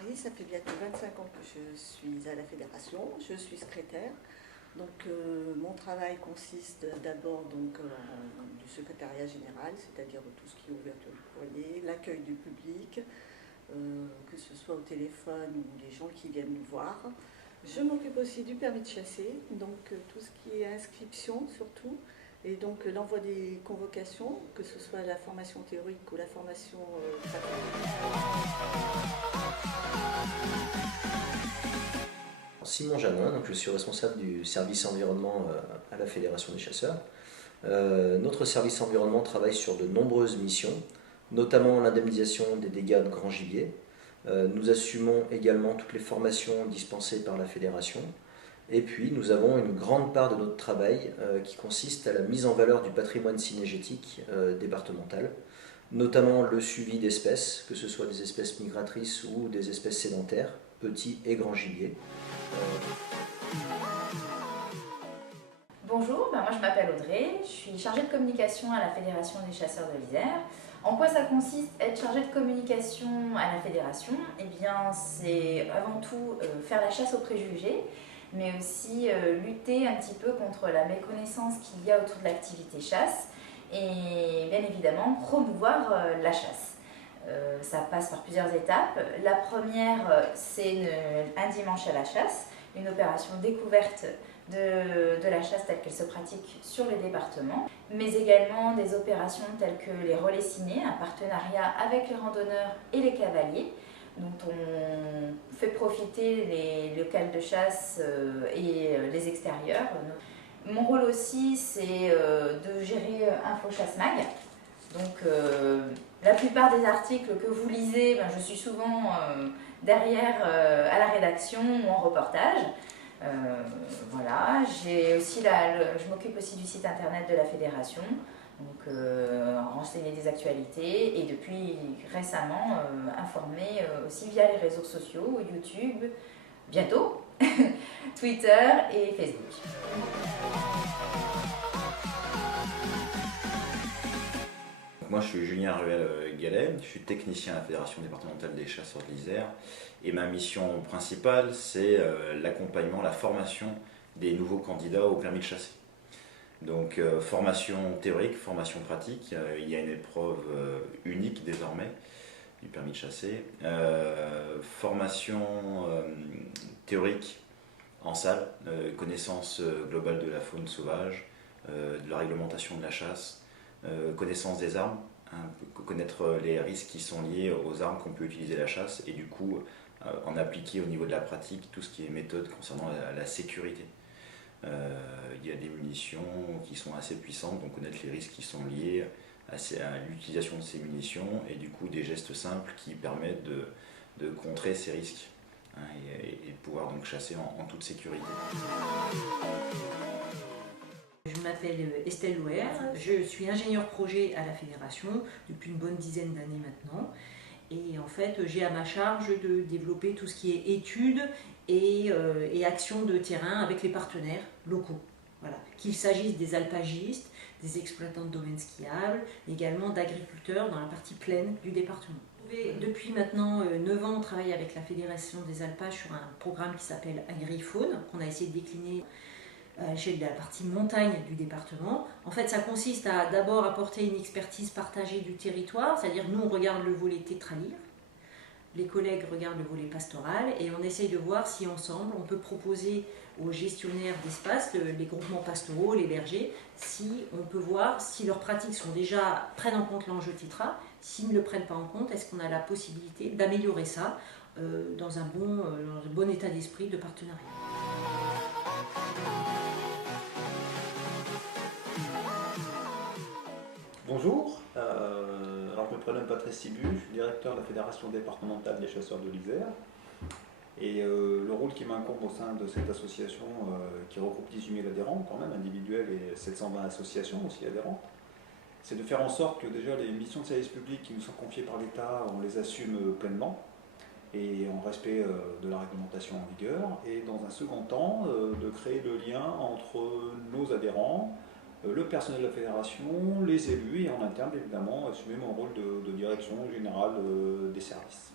Marie, ça fait bientôt 25 ans que je suis à la fédération, je suis secrétaire. Donc mon travail consiste d'abord du secrétariat général, c'est-à-dire tout ce qui est ouverture du courrier, l'accueil du public, que ce soit au téléphone ou les gens qui viennent nous voir. Je m'occupe aussi du permis de chasser, donc tout ce qui est inscription surtout, et donc l'envoi des convocations, que ce soit la formation théorique ou la formation pratique. Simon Janin, donc je suis responsable du service environnement à la Fédération des chasseurs. Notre service environnement travaille sur de nombreuses missions, notamment l'indemnisation des dégâts de grand gibier. Nous assumons également toutes les formations dispensées par la Fédération. Et puis nous avons une grande part de notre travail qui consiste à la mise en valeur du patrimoine cynégétique départemental, notamment le suivi d'espèces, que ce soit des espèces migratrices ou des espèces sédentaires, petits et grands gibiers. Bonjour, moi je m'appelle Audrey, je suis chargée de communication à la Fédération des chasseurs de l'Isère. En quoi ça consiste être chargée de communication à la Fédération? Eh bien c'est avant tout faire la chasse aux préjugés, mais aussi lutter un petit peu contre la méconnaissance qu'il y a autour de l'activité chasse et bien évidemment promouvoir la chasse. Ça passe par plusieurs étapes. La première, c'est un dimanche à la chasse, une opération découverte de la chasse telle qu'elle se pratique sur les départements, mais également des opérations telles que les relais cinés, un partenariat avec les randonneurs et les cavaliers, dont on fait profiter les locales de chasse et les extérieurs. Mon rôle aussi, c'est de gérer InfoChasse Mag. Donc la plupart des articles que vous lisez, je suis souvent derrière à la rédaction ou en reportage. Voilà, je m'occupe aussi du site internet de la fédération, donc renseigner des actualités et depuis récemment informer aussi via les réseaux sociaux, YouTube, bientôt, Twitter et Facebook. Moi, je suis Julien Ruel-Gallet, je suis technicien à la Fédération départementale des chasseurs de l'Isère et ma mission principale, c'est l'accompagnement, la formation des nouveaux candidats au permis de chasser. Donc, formation théorique, formation pratique, il y a une épreuve unique désormais du permis de chasser. Formation théorique en salle, connaissance globale de la faune sauvage, de la réglementation de la chasse, connaissance des armes, connaître les risques qui sont liés aux armes qu'on peut utiliser à la chasse et du coup en appliquer au niveau de la pratique tout ce qui est méthode concernant la sécurité. Il y a des munitions qui sont assez puissantes, donc connaître les risques qui sont liés à l'utilisation de ces munitions et du coup des gestes simples qui permettent de contrer ces risques et de pouvoir donc chasser en toute sécurité. Je m'appelle Estelle Louer, je suis ingénieure projet à la Fédération depuis une bonne dizaine d'années maintenant. Et en fait, j'ai à ma charge de développer tout ce qui est études et actions de terrain avec les partenaires locaux. Voilà. Qu'il s'agisse des alpagistes, des exploitants de domaines skiables, également d'agriculteurs dans la partie plaine du département. Depuis maintenant 9 ans, on travaille avec la Fédération des alpages sur un programme qui s'appelle Agrifaune, qu'on a essayé de décliner à l'échelle de la partie montagne du département. En fait, ça consiste à d'abord apporter une expertise partagée du territoire, c'est-à-dire nous on regarde le volet tétralire, les collègues regardent le volet pastoral et on essaye de voir si ensemble on peut proposer aux gestionnaires d'espace, les groupements pastoraux, les bergers, si on peut voir si leurs pratiques prennent en compte l'enjeu tétra, s'ils ne le prennent pas en compte, est-ce qu'on a la possibilité d'améliorer ça dans un bon état d'esprit de partenariat. Bonjour, alors je me prénomme Patrice Sibu, je suis directeur de la Fédération départementale des chasseurs de l'Isère et le rôle qui m'incombe au sein de cette association qui regroupe 18 000 adhérents quand même, individuels et 720 associations aussi adhérentes, c'est de faire en sorte que déjà les missions de service public qui nous sont confiées par l'État, on les assume pleinement et en respect de la réglementation en vigueur et dans un second temps de créer le lien entre nos adhérents, le personnel de la fédération, les élus et en interne évidemment assumer mon rôle de direction générale des services.